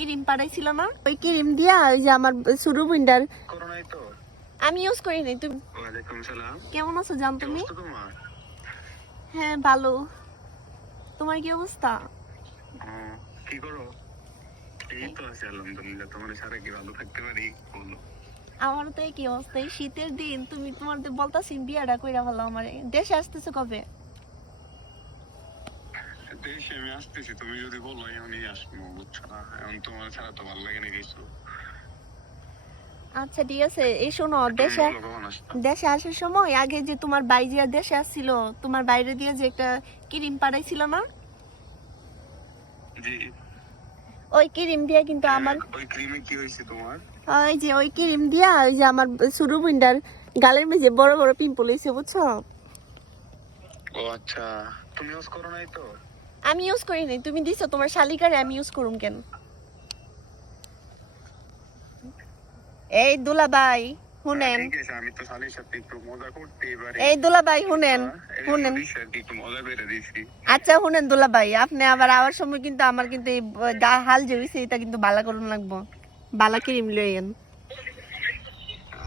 Cream পাঠাইছিল না, ওই cream দিয়া ওই যে আমার ছোট বোনটার করোনাই তো। আমি ইউজ করি নাই। তুমি ওয়ালাইকুম সালাম। কেমন আছো জান কি তুমি? অবস্থা তোমার? হ্যাঁ ভালো। তোমার কি অবস্থা? কি করো? এই তো আছি আলহামদুলিল্লাহ। তোমার সারা কি ভালো থাকতে পারি বলো? আমারও তো একই অবস্থা। এই শীতের দিন তুমি তোমার বলতাছি বিয়াটা কইরা ভালো। আমার দেশে আসতেছো কবে? দেশে আমি আসতেছি, তুমি যদি বলো এমনই আসবো, বুঝছো না? এখন তোমার ছাড়া তো ভালো লাগে না কিছু। আচ্ছা ঠিক আছে। এই শোনো, তুমি দেশে বলো কখন আসবা? দেশে আসার সময় আগে যে তোমার ভাই যে দেশে আসছিল, তোমার বাইরে দিয়ে যে একটা ক্রিম পাঠাইছিল না, জি। ওই ক্রিম দিয়ে কিন্তু আমার ওই ক্রিমে কি হয়েছে তোমার? ওই যে ওই ক্রিম দিয়া ওই যে আমার ছোট বোনটার গালের মেঝে বড় বড় পিম্পল হয়েছে, বুঝছো? ও আচ্ছা, তুমি ইউজ করো নাই তো? আমি ইউজ করি নাই, তুমি দিছো তোমার শালিকারে, আমি ইউজ করুম কেন? এই দুলাভাই শুনেন, ঠিক আছে, আমি তো শালির সাথে একটু মজা করতে এবারে। এই দুলাভাই শুনেন, শুনেন। একটু মজা করে দিছি। আচ্ছা শুনেন দুলাভাই, আপনি আবার আওয়ার সময় কিন্তু আমার কিন্তু এই গা হাল যে হইছে এটা কিন্তু বালা করুন লাগবো। বালা ক্রিম লইয়েন।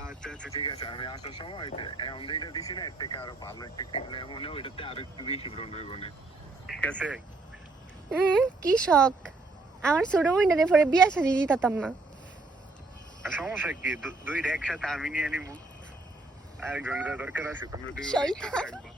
আচ্ছা আচ্ছা ঠিক আছে, আমি আসার সময় এমন যেটা দিছি না, এর থেকে আরো ভালো একটা ক্রিম নেই মনে, ওইটাতে আরো একটু বেশি ব্রণ হইব না। ঠিক আছে? কি শখ! আমার ছোট বোনটারে পরে বিয়া শাদি দিতাম না। আর সমস্যা কি, দুইটা একসাথে আমি নিয়ে নিবো। আরেকজনের দরকার আছে, তোমরা দুই শয়তান। থাকবো।